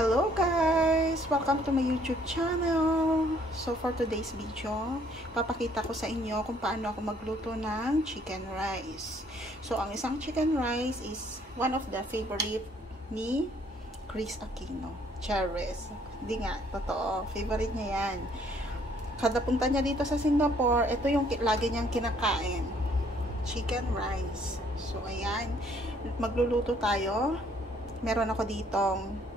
Hello guys! Welcome to my YouTube channel. So for today's video, papakita ko sa inyo kung paano ako magluto ng chicken rice. So ang isang chicken rice is one of the favorite ni Chris Aquino. Charis. Hindi nga, totoo. Favorite niya yan. Kada punta niya dito sa Singapore, ito yung lagi niyang kinakain. Chicken rice. So ayan, magluluto tayo. Meron ako ditong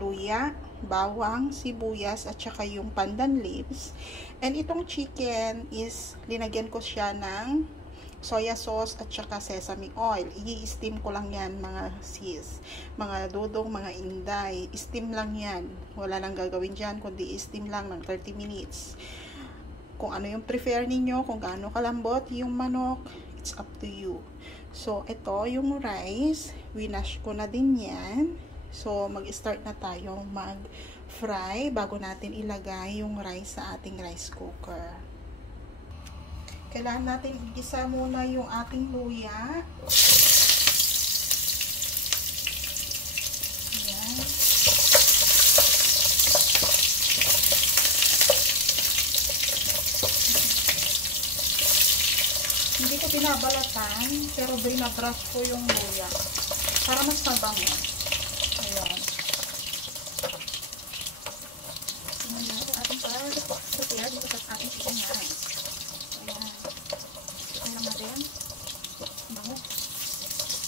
luya, bawang, sibuyas, at saka yung pandan leaves. And itong chicken is, linagyan ko siya ng soya sauce at saka sesame oil. I-steam ko lang yan mga sis, mga dudong, mga inday. Steam lang yan. Wala nang gagawin dyan, kundi steam lang ng 30 minutes. Kung ano yung prefer ninyo, kung gaano kalambot yung manok, it's up to you. So, ito yung rice. Winash ko na din yan. So, mag-start na tayong mag-fry bago natin ilagay yung rice sa ating rice cooker. Kailangan natin igisa muna yung ating luya. Ayan. Hindi ko binabalatan, pero binabrush ko yung luya para mas mabango. Ayan. Ayan ang ating prepare dito sa ating chicken rice. Ayan. Ayan lang natin. Bango.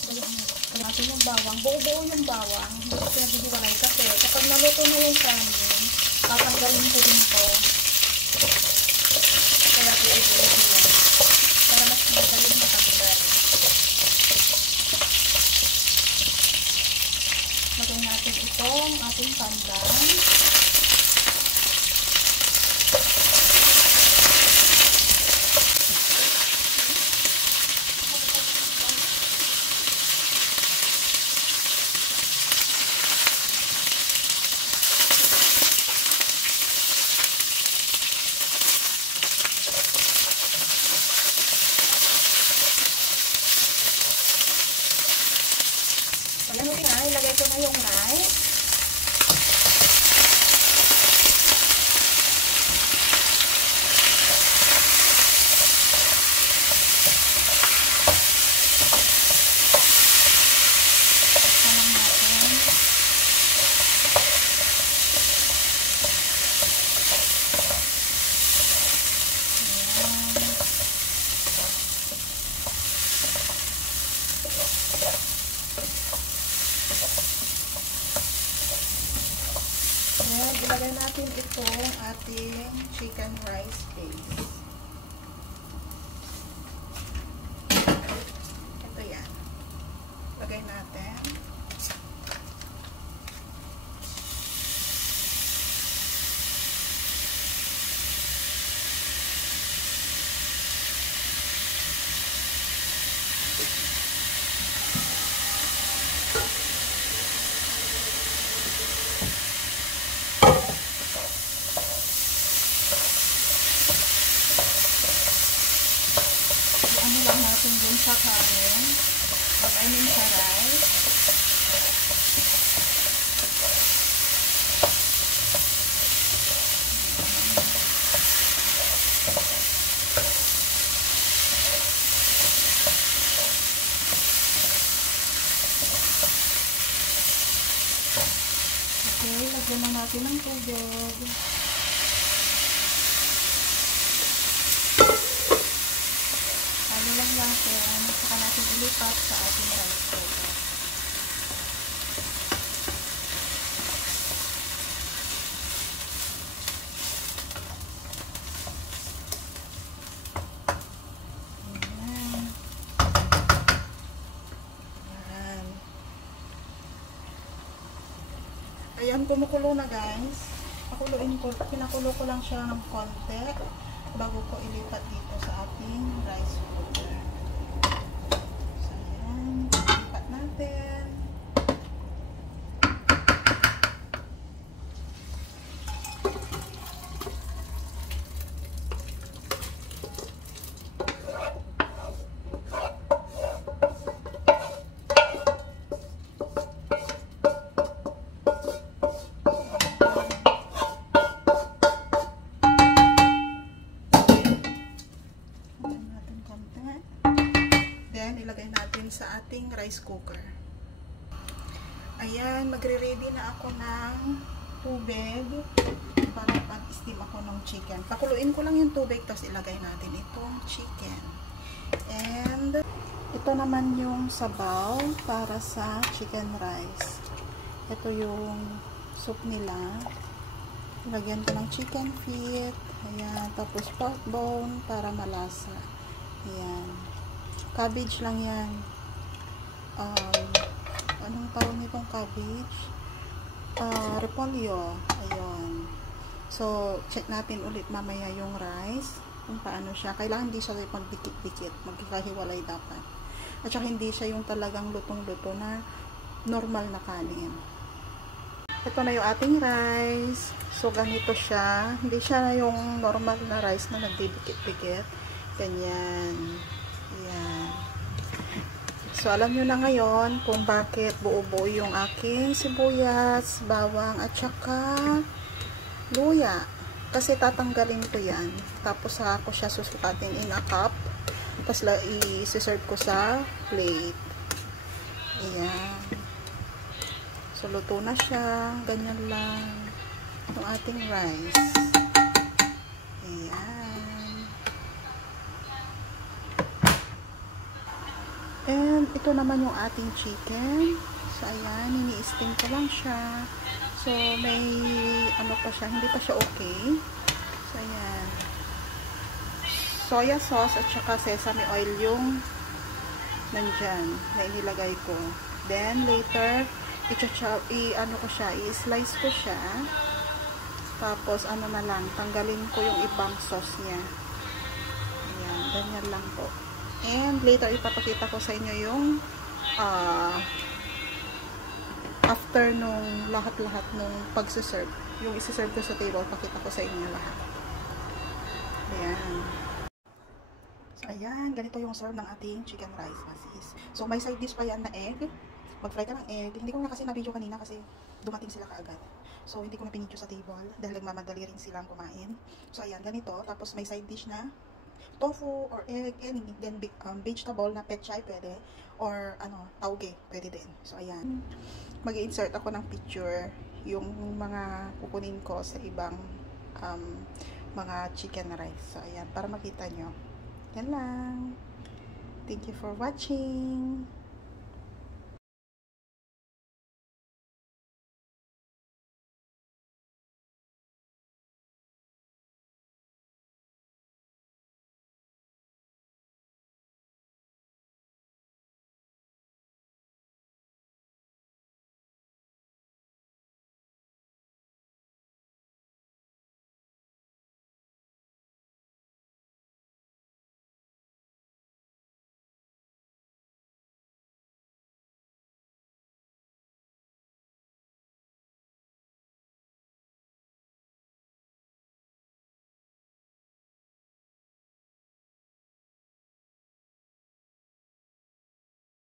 Ayan natin yung bawang. Buo-buo yung bawang. Hindi ko pinag-iwalay kasi kapag naluto na yung kanin, tatanggalin ko din ito. Kaya pinag-iwalay ko. Para mas magaling matanggal. Lagyan natin itong ating pandan. Ayan na, ilagay ko na yung rice. Salang natin. Ayan, ilagay natin itong ating chicken rice base. Ito yan. Lagay natin. Ano lang natin dun sa kanin. I mean sa rice. Okay, lagyan na natin ng tubig. Ano lang natin, saka natin ilipat sa ating rice cooker. Ayan. Ayan. Ayan, kumukulo na guys. Pinakulo ko lang siya ng konti bago ko ilipat dito sa ating rice cooker. So, ayan. Ilipat natin. ayan, magre-ready na ako ng tubig para pag-steam ako ng chicken. Pakuluin ko lang yung tubig, tapos ilagay natin itong chicken. And ito naman yung sabaw para sa chicken rice. Ito yung soup nila. Lagyan ko ng chicken feet. Ayan. Tapos pork bone para malasa. Ayan. Cabbage lang yan. Anong tawag nitong cabbage? Repolyo. Ayan. So, check natin ulit mamaya yung rice. Kung paano siya. Kailangan hindi siya magdikit-dikit. Magkakahiwalay dapat. At saka hindi siya yung talagang lutong-luto na normal na kanin. Ito na yung ating rice. So, ganito siya. Hindi siya yung normal na rice na nagdidikit-dikit. Ganyan. Ayan. So, alam nyo na ngayon kung bakit buo-buo yung aking sibuyas, bawang, at saka luya. Kasi tatanggalin ko yan. Tapos, ako siya susukatin in a cup. Tapos, i-serve ko sa plate. Ayan. So, luto na siya. Ganyan lang yung ating rice. Ayan. And, ito naman yung ating chicken. So, ayan. Ini-steam ko lang siya. So, may ano pa siya. Hindi pa siya okay. So, ayan. Soya sauce at saka sesame oil yung nandyan na inilagay ko. Then, later, ano ko siya, i-slice ko siya. Tapos, ano na lang, tanggalin ko yung ibang sauce niya. Ayan, ganyan lang po. And, later, ipapakita ko sa inyo yung after nung lahat-lahat nung pagsiserve. Yung isi-serve ko sa table, pakita ko sa inyo lahat. Ayan. So, ayan, ganito yung serve ng ating chicken rice, masis. So, may side dish pa yan na egg. Mag-fry ka ng egg. Hindi ko na kasi na-video kanina kasi dumating sila kaagad. So, hindi ko na pinidyo sa table dahil nagmamadali rin silang kumain. So, ayan, ganito. Tapos, may side dish na tofu or egg, any. Then, vegetable na pechay, pwede. Or, tauge, pwede din. So, ayan. Mag-insert ako ng picture yung mga kukunin ko sa ibang mga chicken rice. So, ayan, para makita nyo. Yan lang. Thank you for watching.